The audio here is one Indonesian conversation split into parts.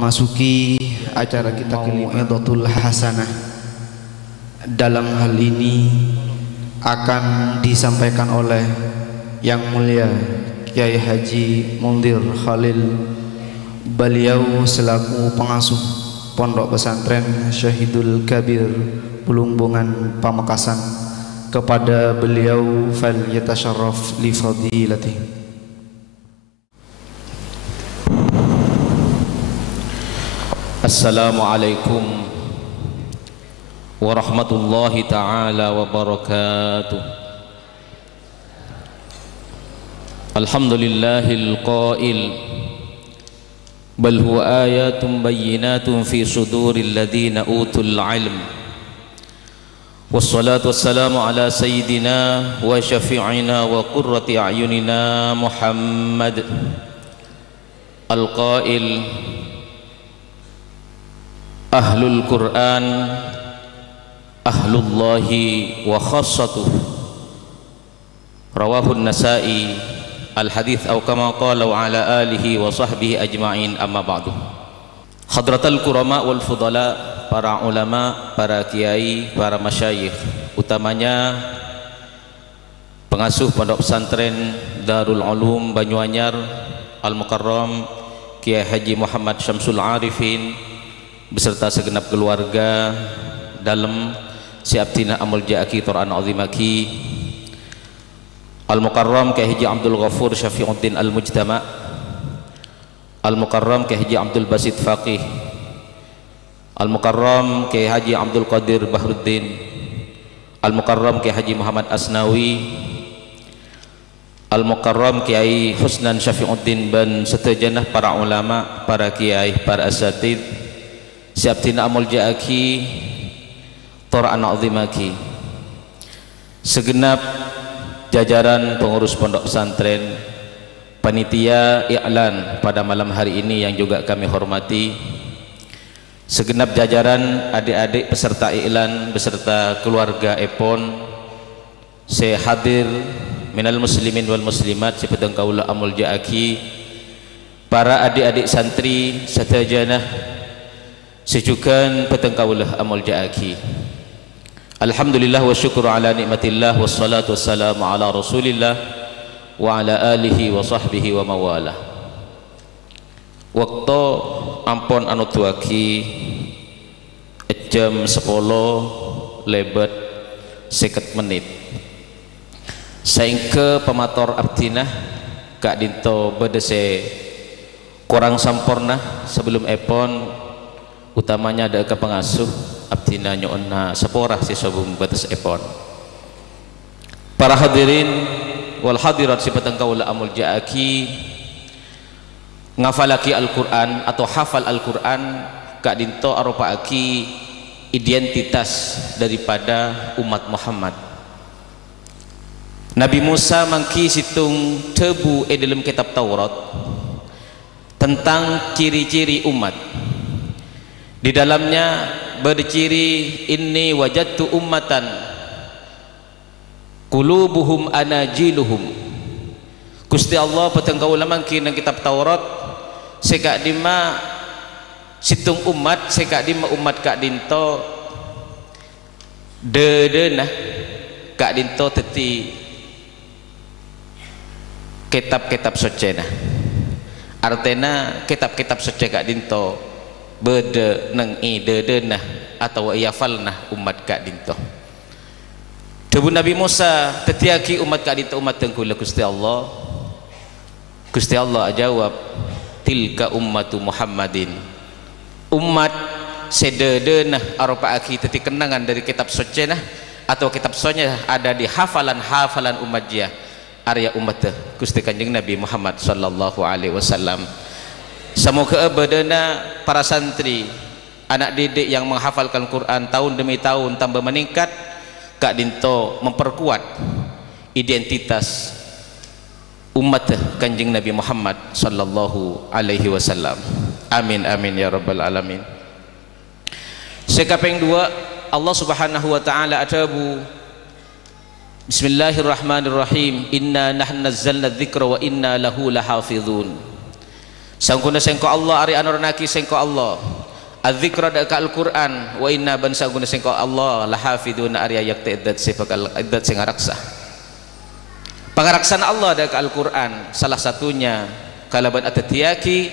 Masuki acara kita Mau'izatul Hasanah. Dalam hal ini akan disampaikan oleh Yang Mulia Kiai Haji Mundir Khalil. Beliau selaku pengasuh Pondok Pesantren Syahidul Kabir Pulumbungan Pamekasan. Kepada beliau fal yatasyarraf li fadilatihi. Assalamualaikum warahmatullahi ta'ala wabarakatuh. Alhamdulillahil qail bal huwa ayatun bayyinatun fi suduril ladina utul ilm. Wassalatu wassalamu ala sayyidina wa syafi'ina wa qurrati a'yunina Muhammad al-qail Ahlul Quran ahlullahi wa khassatuh. Rawahun Nasa'i al-hadith aw kama qala wa ala alihi wa sahbihi ajma'in, amma ba'du. Hadratal kurama wal fudala, para ulama, para kiai, para masyayikh, utamanya pengasuh Pondok Pesantren Darul Ulum Banyuanyar Al-Mukarram Kiai Haji Muhammad Syamsul Arifin beserta segenap keluarga dalam siaptina amul ja'aki Qur'an azimaki Al-Mukarram Kiai Haji Abdul Ghafur Syafi'uddin Al-Mujtama, Al-Mukarram Kiai Haji Abdul Basit Faqih, Al-Mukarram Kiai Haji Abdul Qadir Bahruddin, Al-Mukarram Kiai Haji Muhammad Asnawi, Al-Mukarram Kiai Husnan Syafi'uddin ban setejanah para ulama, para kiai, para asatid siaptina amul ja'aki Qur'an azimaki, segenap jajaran pengurus pondok pesantren, panitia i'lan pada malam hari ini yang juga kami hormati, segenap jajaran adik-adik peserta i'lan beserta keluarga Epon, sehadir minal muslimin wal muslimat sepedang kaula amul ja'aki, para adik-adik santri satajanah sejukan petang kaulah amul ja'aki. Alhamdulillah wa syukur ala nikmatillah wassalatu wassalamu ala rasulillah wa ala alihi wa sahbihi wa mawalah. Waktu ampon anu tuaki jam 10 lebet 50 menit saingke pemator abdinah kak dinto bedese kurang sampurna sebelum epon utamanya ada ke pengasuh abdina nyonna seporah si sobung batas epon. Para hadirin wal hadirat si petang kaula amul ja'aki ngafalaki Al-Quran atau hafal Al-Quran kak dinto aropaaki identitas daripada umat Muhammad. Nabi Musa mangki situng tebu dalam kitab Taurat tentang ciri-ciri umat. Di dalamnya berciri inni wajadtu ummatan qulubuhum anajiluhum. Gusti Allah petang kaula mangki nang kitab Taurat sekak dima situng umat sekak dima umat kak dinto dedenah kak dinto teti kitab-kitab suci nah. Artena kitab-kitab suci kak dinto bede neng dedenah atau yafalnah umat kak dinto. Debu Nabi Musa tetiaki umat kak dinto umat tengkula Gusti Allah. Gusti Allah jawab tilka ummatu Muhammadin, umat sededenah aropaaki teti kenangan dari kitab suci nah atau kitab suci ada di hafalan umat dia Arya umat Gusti Kanjeng Nabi Muhammad sallallahu alaihi wasallam. Semoga abadana para santri anak didik yang menghafalkan Quran tahun demi tahun tambah meningkat kak dinto memperkuat identitas umat Kanjeng Nabi Muhammad sallallahu alaihi wasallam. Amin amin ya rabbal alamin. Sekapeng 2 Allah Subhanahu wa taala atabu Bismillahirrahmanirrahim. Inna nahnu nazzalna dzikra wa inna lahu lahafizun. sangkuna sengko Allah ari anornaki sengko Allah adzikra da Al-Qur'an wa inna ban sangkuna sengko Allah lahafiduna ari ayak ta'iddat sifakal iddat sing ngaraksa pangaraksana Allah da Al-Qur'an salah satunya kalaban atatiyaki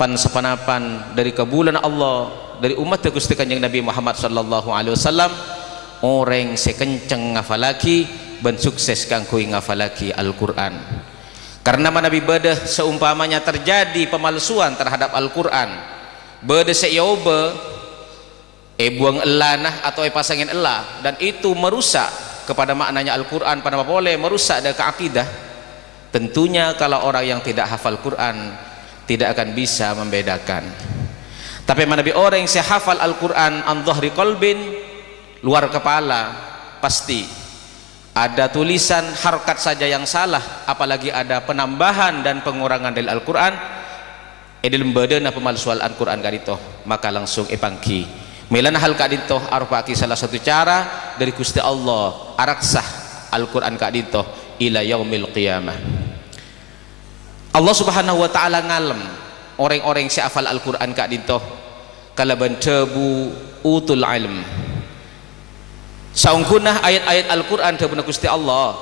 pansapanapan dari kebulan Allah dari umat Gusti Kanjeng Nabi Muhammad sallallahu alaihi wasallam orang sekenceng ngafalaki ben sukses kang kui ngafalaki Al-Qur'an. Karena Nabi bedah seumpamanya terjadi pemalsuan terhadap Al-Qur'an bedah seyobe buang elanah atau pasangin elah dan itu merusak kepada maknanya Al-Qur'an pada boleh merusak dari akidah. Tentunya kalau orang yang tidak hafal Qur'an tidak akan bisa membedakan. Tapi Nabi orang yang hafal Al-Qur'an an dhahri qalbin luar kepala pasti ada tulisan harkat saja yang salah apalagi ada penambahan dan pengurangan dari Al-Qur'an dalam badan pemalsuan Al-Qur'an kadito maka langsung epangki melana hal kadito arfaki salah satu cara dari Gusti Allah araksah Al-Qur'an kadito ila yaumil qiyamah. Allah Subhanahu wa taala ngalem orang-orang yang hafal Al-Qur'an kadito kalaban tebu utul ilm saungkunah ayat-ayat Al-Qur'an tabuna Gusti Allah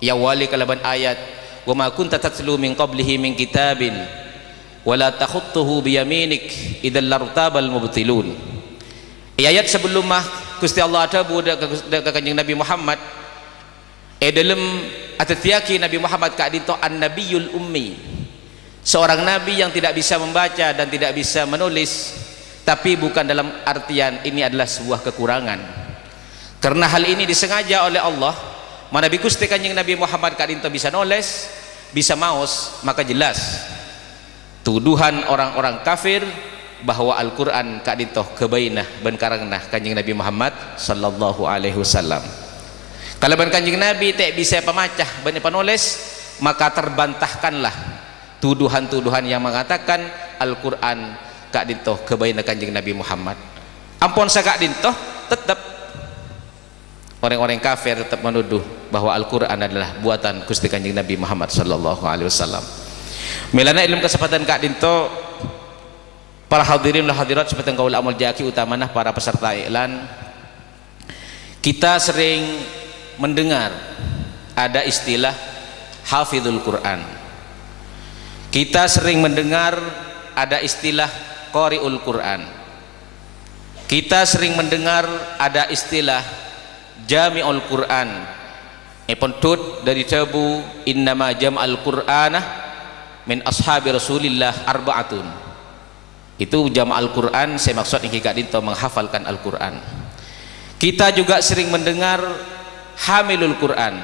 ya wali kalaban ayat wa ma kunta tatlu min qablihi min kitabin wa la takhutuhu bi yaminik idzal lartabal mubtilun. Ayat sebelum mah Gusti Allah tabu da Kanjeng Nabi Muhammad dalam atatiyaki Nabi Muhammad ka dito an-nabiyul ummi seorang nabi yang tidak bisa membaca dan tidak bisa menulis tapi bukan dalam artian ini adalah sebuah kekurangan. Karena hal ini disengaja oleh Allah Nabi Gusti Kanjeng Nabi Muhammad kadinto bisa nulis bisa maos maka jelas tuduhan orang-orang kafir bahwa Al-Qur'an kadinto kebainah ben karangnah Kanjeng Nabi Muhammad sallallahu alaihi wasallam. Kalau ben Kanjeng Nabi tak bisa pemacah ben penulis maka terbantahkanlah tuduhan-tuduhan yang mengatakan Al-Qur'an kadinto kebainah Kanjeng Nabi Muhammad. Ampun sakak dinto tetap orang-orang kafir tetap menuduh bahwa Al-Qur'an adalah buatan Gusti Kanjeng Nabi Muhammad sallallahu alaihi wasallam. Milana ilmu kesempatan kak dinto para hadirin dan hadirat seperti kaul amal jaki utamanya para peserta iklan kita sering mendengar ada istilah hafizul Qur'an. Kita sering mendengar ada istilah qari'ul Qur'an. Kita sering mendengar ada istilah Jami'ul Qur'an pontut dari tabu innama jam'al Qur'anah min ashabi Rasulillah arba'atun. Itu jam'al Qur'an saya maksud yang kita dinto menghafalkan Al-Qur'an. Kita juga sering mendengar hamilul Qur'an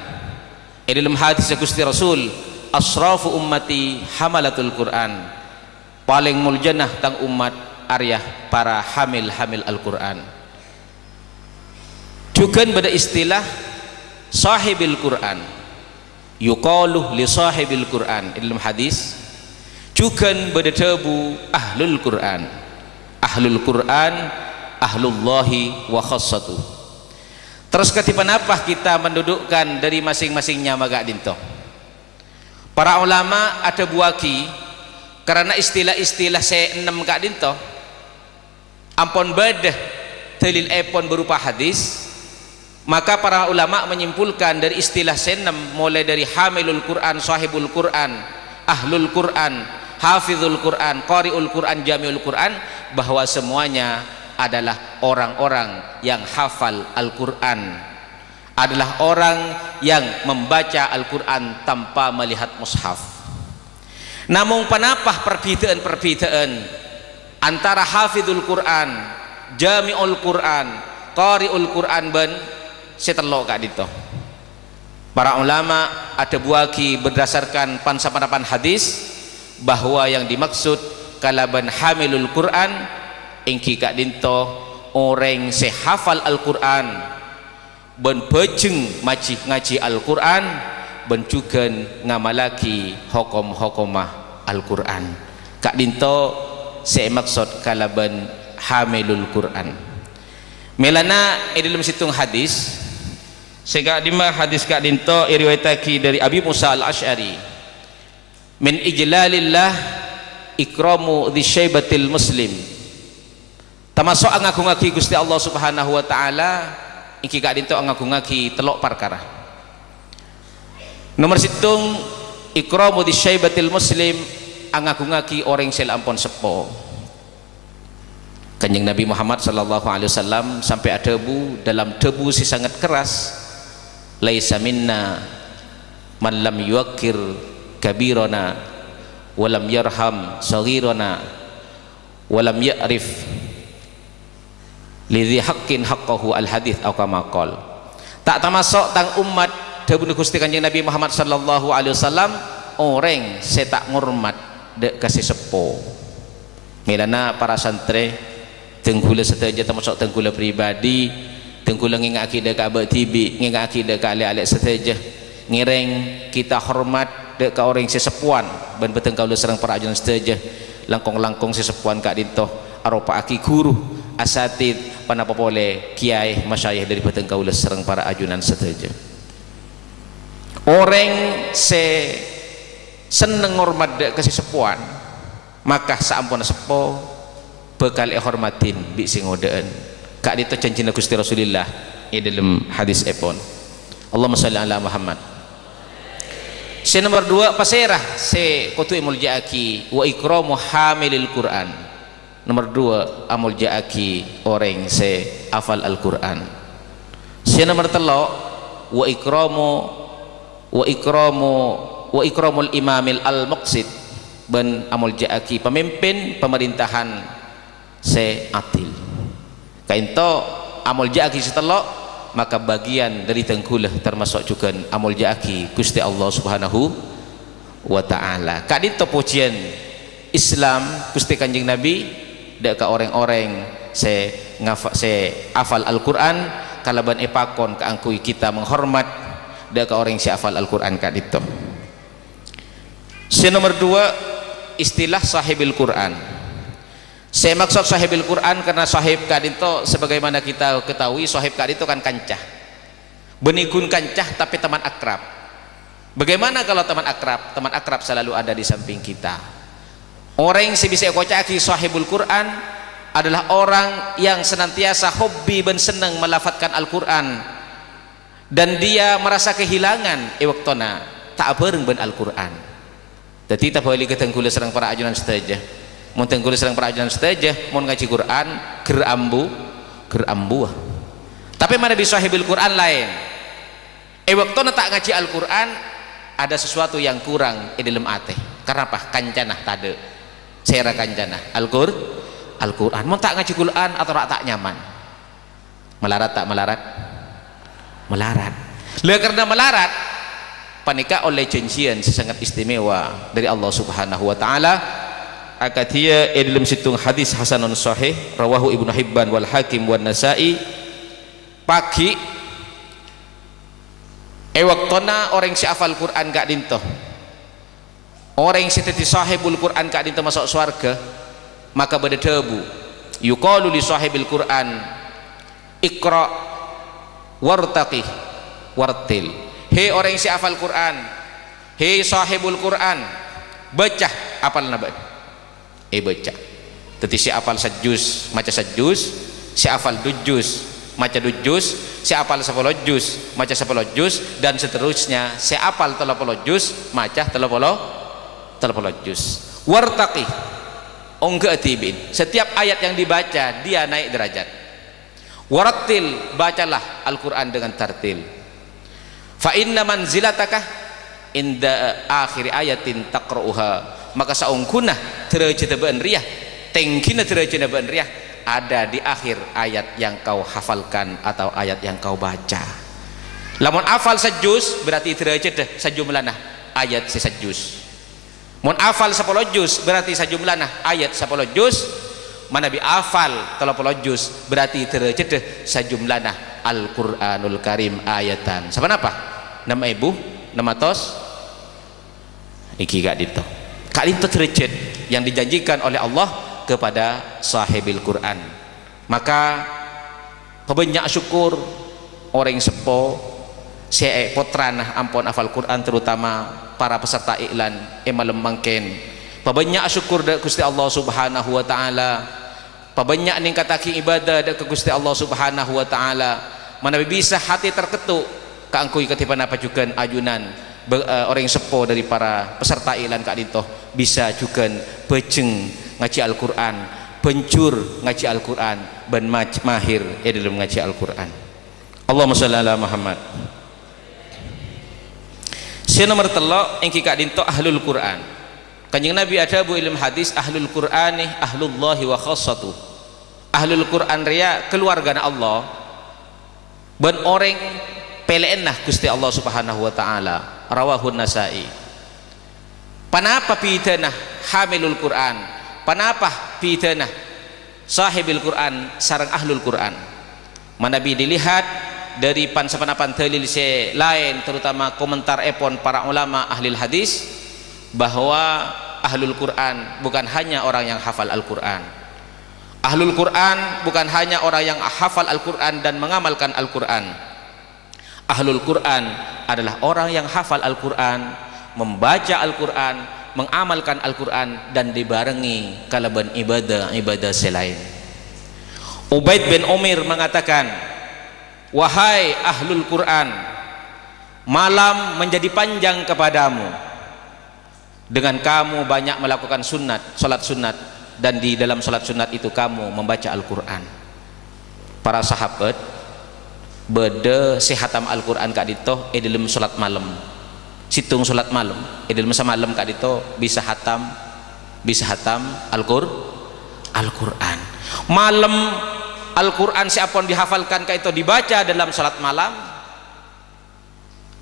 dalam hadis Gusti Rasul asrafu ummati hamalatul Qur'an paling muljannah tang umat aryah para hamil Al-Qur'an. Juga pada istilah sahibil Qur'an yuqalu li sahibil Qur'an dalam hadis juga pada tabu ahlul Qur'an ahlullahi wa khassatu. Terus ketipan apa kita mendudukkan dari masing-masingnya magak dinto para ulama ada buaki karena istilah-istilah saya enam kak dinto ampun badah dalil epon berupa hadis maka para ulama menyimpulkan dari istilah senam mulai dari hamilul Qur'an, sahibul Qur'an, ahlul Qur'an, hafizul Qur'an, qari'ul Qur'an, jami'ul Qur'an bahwa semuanya adalah orang-orang yang hafal Al-Qur'an, adalah orang yang membaca Al-Qur'an tanpa melihat mushaf. Namun panapah perbedaan antara hafizul Qur'an, jami'ul Qur'an, qari'ul Qur'an ben setelok kak dito para ulama ada buaki berdasarkan pansapanapan hadis bahwa yang dimaksud kalaban hamilul Qur'an ingki kak dinto orang sehafal Al-Qur'an ben pejeng ngaji Al-Qur'an ben juga ngamalaki hukum-hukumah Al-Qur'an kak dinto saya maksud kalaban hamilul Qur'an. Melana dalam situng hadis sehingga dima hadis kak dinto iriwayataki dari Abi Musa al-Ash'ari min ijlalillah ikramu dzi syaibatil muslim. Termasuk ngagungake Gusti Allah Subhanahu wa taala iki gak dinto ngagungake telok perkara. Nomor 7 ikramu dzi syaibatil muslim ngagungake orang sel ampun sepo. Kanjeng Nabi Muhammad sallallahu alaihi wasallam sampai ada debu dalam debu si sangat keras, laisa minna man lam yuwakkir kabirana walam yarham saghirana walam ya'rif lidhi haqqin haqqahu al hadits atau kama qol. Tak termasuk tang umat debu Gusti Kanjeng Nabi Muhammad sallallahu alaihi wasallam orang saya tak ngurmat dek kasih sepo. Milana para santri tenggula seteja termasuk tenggula pribadi, tenggula ngingaki dek abad tibi, ngingaki dek alik-alik seteja, ngireng kita hormat dek ka orang sesepuan ben betengkau serang para ajunan seteja, langkong-langkong sesepuan kak dintoh aropa aki guru asatid panapa boleh kiai masyayikh dari betengkau serang para ajunan seteja. Orang seneng hormat dek kesesepuan, maka saampun sepo bekal hormatin bi sing ngodeen kak dito janjina Gusti Rasulillah di dalam hadis epon. Allahumma shalli ala Muhammad. Si nomor 2 pasirah se kutu imul jaaki wa ikramu hamilil Quran. Nomor 2 amul jaaki orang se hafal Al-Quran. Si nomor 3 wa ikramul imamil al-muqsid ben amul jaaki pemimpin pemerintahan se atil. Kainto amul jaaki setelok maka bagian dari tengkulah termasuk juga amul jaaki Gusti Allah Subhanahu wa taala. Kak dito pujian Islam Gusti Kanjeng Nabi dek ka orang-orang se hafal Al-Qur'an kalaban epakon kaangkui kita menghormat dek ka orang se hafal Al-Qur'an kak dito. Si nomor 2 istilah sahibil Qur'an. Saya maksud sahibil Quran karena sahib kadito sebagaimana kita ketahui sahib kadito kan kancah. Benikun kancah tapi teman akrab. Bagaimana kalau teman akrab? Teman akrab selalu ada di samping kita. Orang yang bisa kocaki sahibul Quran adalah orang yang senantiasa hobi dan senang melafatkan Al-Quran dan dia merasa kehilangan waktona tak bareng ben Al-Quran. Jadi tak boleh ketengkula serang para ajunan saja. Mun tenggul serang perajunan saja, mun ngaji Quran gerambu. Tapi mana bisa sahibil Quran lain. Waktu tak ngaji Al-Quran ada sesuatu yang kurang di dalam ate. Karena apa? Kancanah tade. Sera kancanah. Al-Quran. Mun tak ngaji Quran atau tak nyaman. Melarat tak melarat? Melarat. Karena melarat panika oleh janjian sangat istimewa dari Allah Subhanahu wa taala. Akatia dalam situng hadis hasanun sahih rawahu Ibnu Hibban wal Hakim wan Nasa'i pagi waktona orang si hafal Quran gak dinto orang si teti sahibul Quran gak dinto masuk surga maka pada debu yuqalu li sahibil Quran ikra wartaqi wartil. Hei orang si hafal Quran, hei sahibul Quran, baca apal nabat baca. Tetapi si apal sajus maca sajus, si apal dujus maca dujus, si apal 10 juz maca 10 juz dan seterusnya. Si apal 30 juz maca 30 juz. Wartaqi ongga tibin. Setiap ayat yang dibaca dia naik derajat. Warattil bacalah Al-Qur'an dengan tartil. Fa inna manzilataka inda akhir ayatin taqra'uha. Maka saungkuna derajat ban riyah tengkina derajat ban riyah ada di akhir ayat yang kau hafalkan atau ayat yang kau baca. Lamun hafal sajus berarti derajat sajumlana ayat si sajus. Mun hafal 10 juz berarti sajumlana ayat 10 juz. Mana bi hafal 30 juz berarti derajat sajumlana Al-Qur'anul Karim ayatan. Sama apa? Nama ibu, nama tos iki gak dito. Kali itu derajat yang dijanjikan oleh Allah kepada sahibil Quran. Maka kebanyak syukur orang sepo potrana ampun hafal Quran terutama para peserta iklan malam mangken pabanyak syukur dak Gusti Allah Subhanahu wa taala, pabanyak ningkatake ibadah dak Gusti Allah Subhanahu wa taala. Mana bisa hati terketuk kaangkui ketipan apa juga ajunan orang yang sepo dari para peserta iklan kak dito bisa juga bejeng ngaji Al-Quran, pencur ngaji Al-Quran, ban mahir dalam ngaji Al-Quran. Allahumma sholli ala Muhammad. Nomor telok yang kak dinto ahlul Quran. Kanjeng Nabi ada bu ilmu hadis ahlul Qur'ani ahlullahi wa khassatu. Ahlul Quran ria keluarga Allah. Ben orang peleenah Gusti Allah Subhanahu wa taala. Rawahun Nasa'i. Panapa pidanah hamilul Quran? Panapa pidanah sahibil Quran sarang ahlul Quran? Manabi dilihat dari pansapan dalil lain, terutama komentar epon para ulama ahli hadis, bahwa ahlul Quran bukan hanya orang yang hafal Al-Quran. Ahlul Quran bukan hanya orang yang hafal Al-Quran dan mengamalkan Al-Quran. Ahlul Quran adalah orang yang hafal Al-Quran, membaca Al-Quran, mengamalkan Al-Quran, dan dibarengi kalaban ibadah selain. Ubaid bin Umir mengatakan, wahai ahlul Quran, malam menjadi panjang kepadamu dengan kamu banyak melakukan sunat, salat sunat, dan di dalam salat sunat itu kamu membaca Al-Quran. Para sahabat beda sehatam Al-Quran kak dito dalam salat malam, situng salat malam dalam semalam kak dito bisa hatam Al-Quran. Malam Al-Quran siapapun dihafalkan kak itu dibaca dalam salat malam,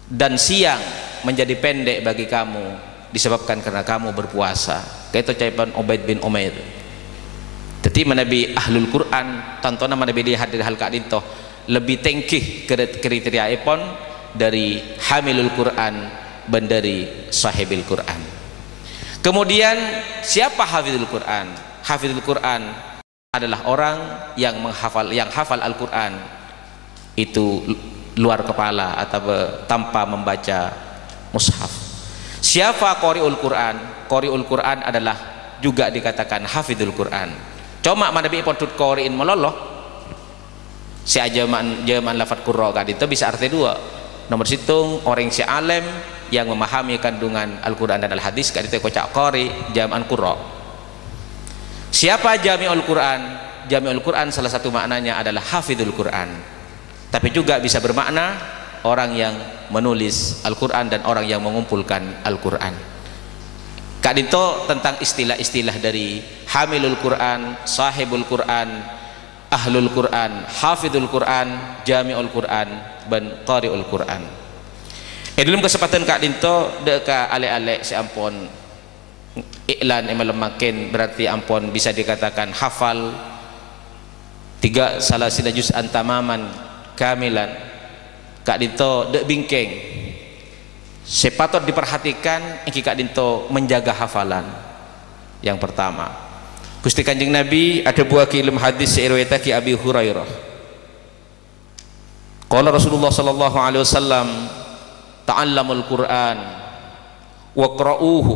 dan siang menjadi pendek bagi kamu disebabkan karena kamu berpuasa. Kaitu caipan Ubaid bin Umair. Jadi menabi ahlul Quran tontonan menabi lihat dari hal kak dito lebih tengkih kriteria ipon dari hamilul Quran dan dari sahibil Quran. Kemudian siapa hafizul Quran? Hafizul Quran adalah orang yang hafal Al-Quran itu luar kepala atau tanpa membaca mushaf. Siapa qari'ul Quran? Qari'ul Quran adalah juga dikatakan hafizul Quran. Cuma mana bi potut qari'in meloloh si jaman lafaz qurra kan itu bisa arti dua. Nomor situng orang si alim yang memahami kandungan Al-Quran dan Al-Hadis kan itu kocak qari jaman qurra. Siapa jami'ul Quran? Jami'ul Quran salah satu maknanya adalah hafizul Quran, tapi juga bisa bermakna orang yang menulis Al-Quran dan orang yang mengumpulkan Al-Quran. Kak dito tentang istilah-istilah dari hamilul Quran, sahibul Quran, ahlul Quran, hafizul Quran, jami'ul Quran, dan qari'ul Quran. Dalam kesempatan kak dito deka ale-ale seampun iklan yang melemakin berarti ampun bisa dikatakan hafal tiga salah sida juz antamaman kamilan kak dito dek bingkeng sepatut diperhatikan iki kak dito menjaga hafalan. Yang pertama Gusti Kanjeng Nabi ada buah ilmu hadis riwayatake Abi Hurairah qala Rasulullah sallallahu alaihi wasallam ta'allamul Qur'an waqra'uhu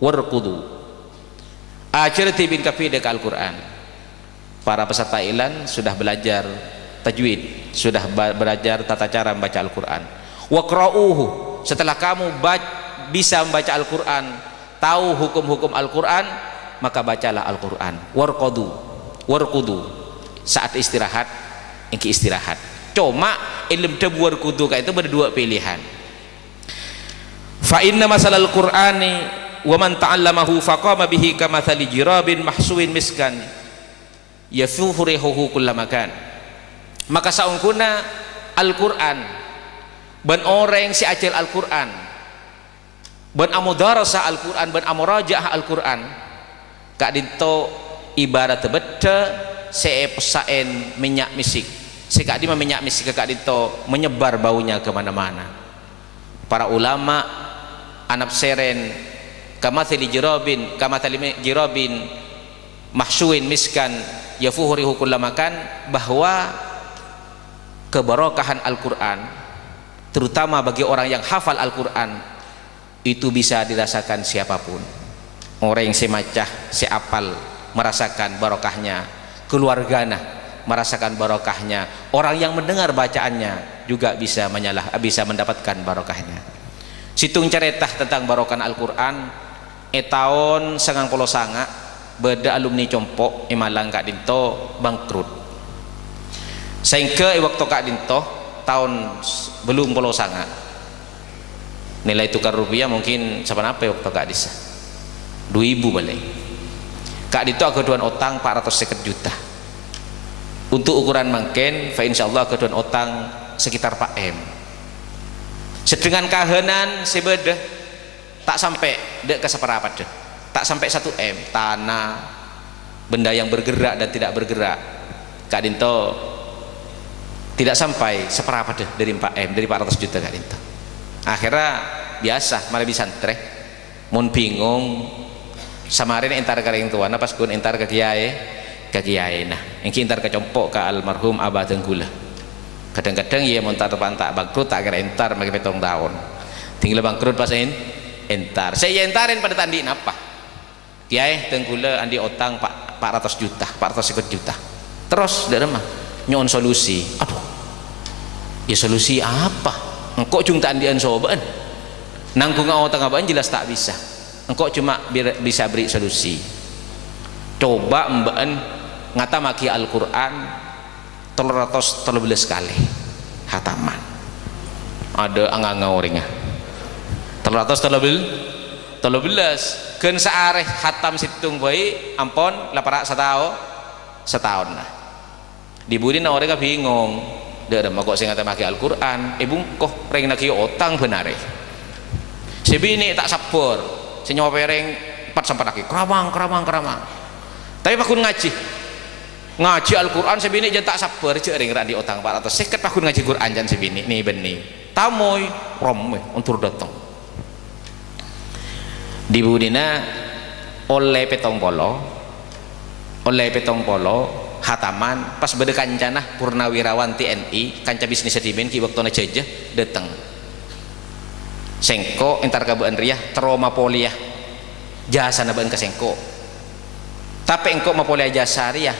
warqudu. Ajarti bin kafidek Al-Quran. Para peserta iklan sudah belajar tajwid, sudah belajar tata cara membaca Al-Quran. Waqra'uhu, setelah kamu bisa membaca Al-Quran, tahu hukum-hukum Al-Quran, maka bacalah Al-Quran. Warqudu, saat istirahat, ingki istirahat. Cuma ilmu debu warqudu itu berdua pilihan. Fa inna masalal Qur'ani wa man ta'allamahu faqama bihi kamathali jirabin mahsuwin miskan yafurihu kullamakan. Maka saungkuna Al-Quran ban orang si acil Al-Quran ban amudarasa Al-Quran ban amurajaah Al-Quran kak dito ibarat beda seepesaen minyak misik sekak dima minyak misik kak dito menyebar baunya kemana-mana. Para ulama anap seren kamathali jirabin mahsyuin miskan yafuhurihu kullamakan, bahwa keberkahan Al-Quran terutama bagi orang yang hafal Al-Quran itu bisa dirasakan siapapun. orang yang si macah si apal merasakan barokahnya, keluargana merasakan barokahnya, orang yang mendengar bacaannya juga bisa mendapatkan barokahnya. Situng ceritah tentang barokah Al-Quran tahun 99 beda alumni compok Malang Kak Dinto bangkrut sehingga waktu Kak Dinto tahun belum polo sangat nilai tukar rupiah mungkin seberapa waktu Kak Disa 2000 balik Kak Dinto ageduan otang 450 juta untuk ukuran mungkin fa insyaallah ageduan otang sekitar 4 M sedangkan kahanan sebeda tak sampai dek ke seberapa deh tak sampai 1 M tanah benda yang bergerak dan tidak bergerak Kak Dinto tidak sampai seberapa deh dari 4 M dari 400 juta Kak Dinto akhirnya biasa malah bisa antre mun bingung samarin entar ke orang tua pas kun entar ke kiai nah engki entar ke compok ke almarhum Abah Tenggula kadang-kadang ia montar pantak bangkrut tak kira entar bagi 7 tahun tinggal bangkrut pas entar saya entarin pada tandi apa kiai Tenggula andi otang 400 juta 450 juta terus dari mah nyon solusi aduh ya solusi apa engkau cuma tak andian soban nanggung otang apaan jelas tak bisa engkau cuma bisa beri solusi coba mbaan ngata maki Al-Quran 313 kali hataman ada anganga orangnya 313 kan seareh hatam situng baik ampun lapar setahun nah dibudi na orang bingung dah ada kok saya ngata maki Al-Quran bungkoh reng naki otang benar sebini tak sapor senyawa pereng 4 sampai lagi keramang tapi pakun ngaji Al-Quran sebini jangan tak sapor cek ring radi otang 400 seket pakun ngaji Quran jangan sebini nih benih tamoy romme untuk datang dibudina oleh petong polo hataman pas beda kancana purnawirawan TNI kanca bisnis sedimen ki waktuna jejeh datang sengko entar kabaan riah trauma poliah jasa nabaan ke sengko tapi engko mapoliah jasa riah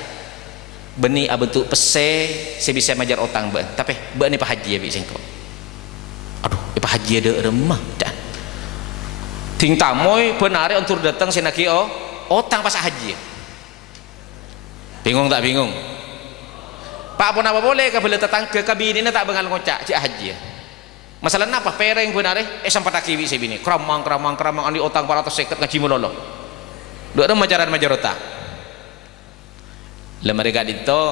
beni abentuk pese sebisa majar otang ben tapi ben ni pahaji ya bi sengko aduh pak haji ada remah dan ting tamoy penari untuk datang sinaki otang pas haji bingung tak bingung pak pun apa boleh ke bela tetang ke kabini tak bengal ngocak cik haji masalah apa pereng penari sempat akibi sebini keramang andi otang 450 ngaji mulolo dua ada majaran otang lah mereka itu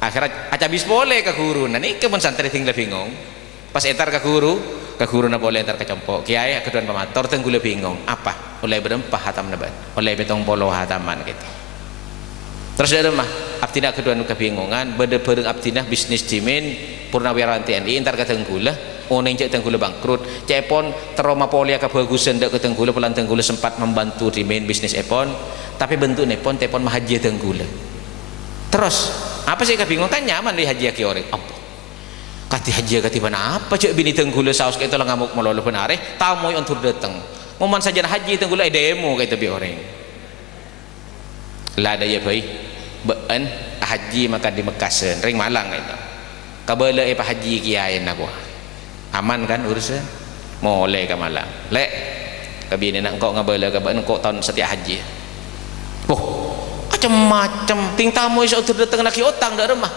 akhirat acabis boleh ke guru nanti ke pun santri tinggal bingung pas entar ke guru na boleh entar ke compok kiai keduan pemator tenggule bingung apa oleh berempah hatam nabat oleh betong polo hataman gitu terus ada mah abtina keduan kebingungan beda pereng abtina bisnis dimen purnawirawan TNI entar ke tenggule oneng cek tenggule bangkrut cepon trauma polia kebagusan dak ke tenggule pelan tenggule sempat membantu dimen bisnis epon tapi bentuk nepon tepon mahaji tenggule terus apa sih kebingungan kan nyaman di haji ki orang apa kati haji kati mana apa cek bini tenggule saus kayak itulah ngamuk melolo penare tamu untuk datang momen saja haji tenggule demo kayak itu orang lah ada ya bayi ben haji maka di Mekasen ring Malang itu kabela pak haji kiai nak aman kan urusan molek ke Malang lek kabini nak kau ngabela ke ben kau tahun setiap haji macam-macam ting tamu iso tur datang laki otang dak rumah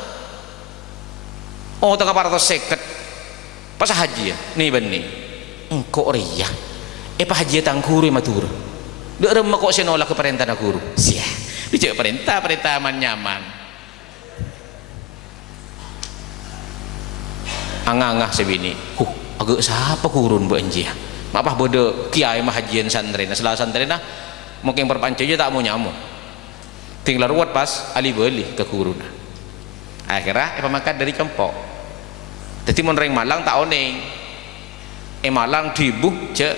otang 450 pas haji ya nih benih engkau ria pak haji tang guru matur dak rumah kok senolak ke perintah na guru sia dicek perintah aman nyaman angah sebini agak siapa kurun bu anjia apa bodoh kiai mah hajian santri nah setelah santri nah mungkin perpancanya tak mau nyamuk tinggal ruwet pas ali beli ke kuruna akhirnya makan dari compok jadi menreng Malang tak oneng Malang dibuh cek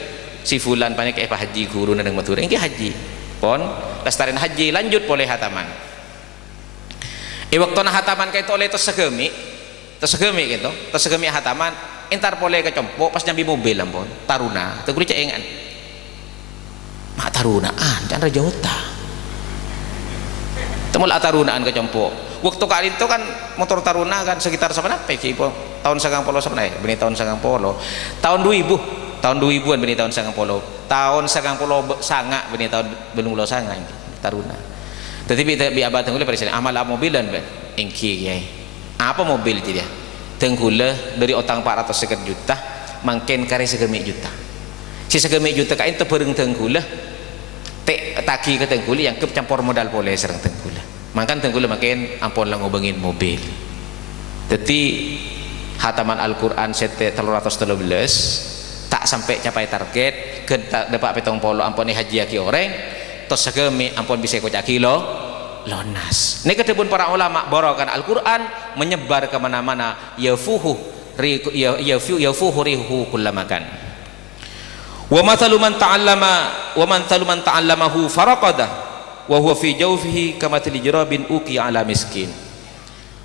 si fulan banyak pak haji kuruna dengan matur ini haji pon lestarin haji lanjut boleh hataman waktu hataman kayak itu oleh tersegemi gitu tersegemi hataman entar boleh ke compok pas nyambi mobil ampun taruna teguri cengan mak tarunaan jangan rajauta temul tarunaan ke campur waktu kali itu kan motor taruna kan sekitar sama apa sih tahun 90 sama benih tahun 90 tahun 2000 tahun 2000-an benih tahun 90 tahun 90 sangat benih tahun belum sangat taruna tetapi bi abad tenggula pada amal mobilan ben engki ya apa mobil dia tenggula dari otang 400 juta mungkin kare 1 juta si 1 juta kain tepereng tenggula taki ke tenggula yang campur modal boleh serang tenggula makan tenggula makin ampun lah ngobengin mobil jadi hataman Al-Quran sete 313 tak sampai capai target ke dapat petong polo ampun haji aki orang tos segemi ampun bisa kocak kilo lonas ini kedebun para ulama borokan Al-Quran menyebar kemana-mana yafuhu rihu kullamakan wa mathalu man ta'allamahu faraqadah wa huwa fi jawfihi kamathali jarabin uqi ala miskin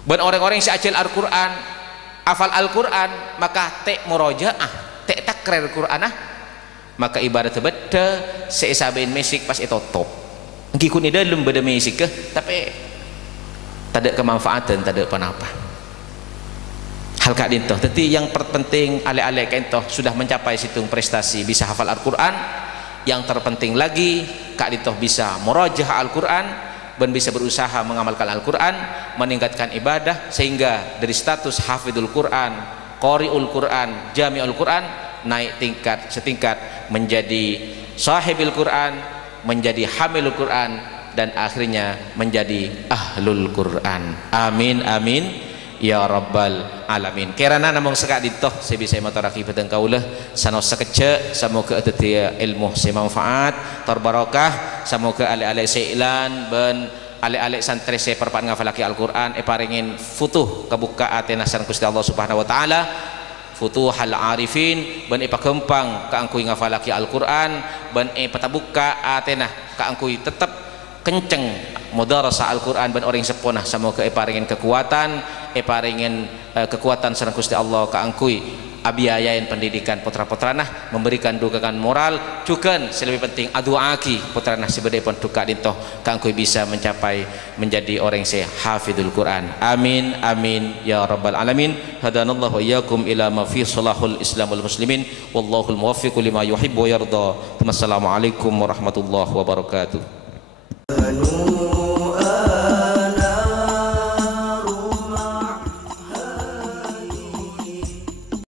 dan orang-orang yang seajal Al-Quran hafal Al-Quran maka tek murojaah tek takrir Al-Quran maka ibarat beda seisabain mesik pas itu top ngikut ni dalam beda mesik ke tapi tak ada kemanfaatan tak ada apa-apa hal kak dintoh tapi yang terpenting ale-ale kentoh sudah mencapai situng prestasi bisa hafal Al-Quran yang terpenting lagi kak dintoh bisa murajaah Al-Quran dan bisa berusaha mengamalkan Al-Quran meningkatkan ibadah sehingga dari status hafidul Quran qari'ul Quran jami'ul Quran naik setingkat menjadi sahibul Quran menjadi hamilul Quran dan akhirnya menjadi ahlul Quran amin amin ya rabbal alamin kerana namung sekak ditoh saya bisa mataraki peteng kaulah sanos sekece semoga atutia ilmu semanfaat terbarakah semoga ale-ale seilan ben ale-ale santri saya perpan ngafalaki Al-Quran paringin futuh kebuka atena san Gusti Allah Subhanahu wa taala futuhal arifin ben pakempang kaangkui ngafalaki Al-Quran ben patabuka atena kaangkui tetap kenceng mudarasah Al-Quran ben orang seponah semoga paringin kekuatan paringin kekuatan sareng Gusti Allah kaangkui abiayain pendidikan putra-putranah memberikan dukungan moral juga lebih penting aduaki putranah sebedai pun duka dintoh kaangkui bisa mencapai menjadi orang yang hafidul Quran amin amin ya rabbal alamin hadanallahu wa iyyakum ila ma fi salahul islamul muslimin wallahul muwaffiq lima yuhibbu wa yarda. Wassalamualaikum warahmatullahi wabarakatuh.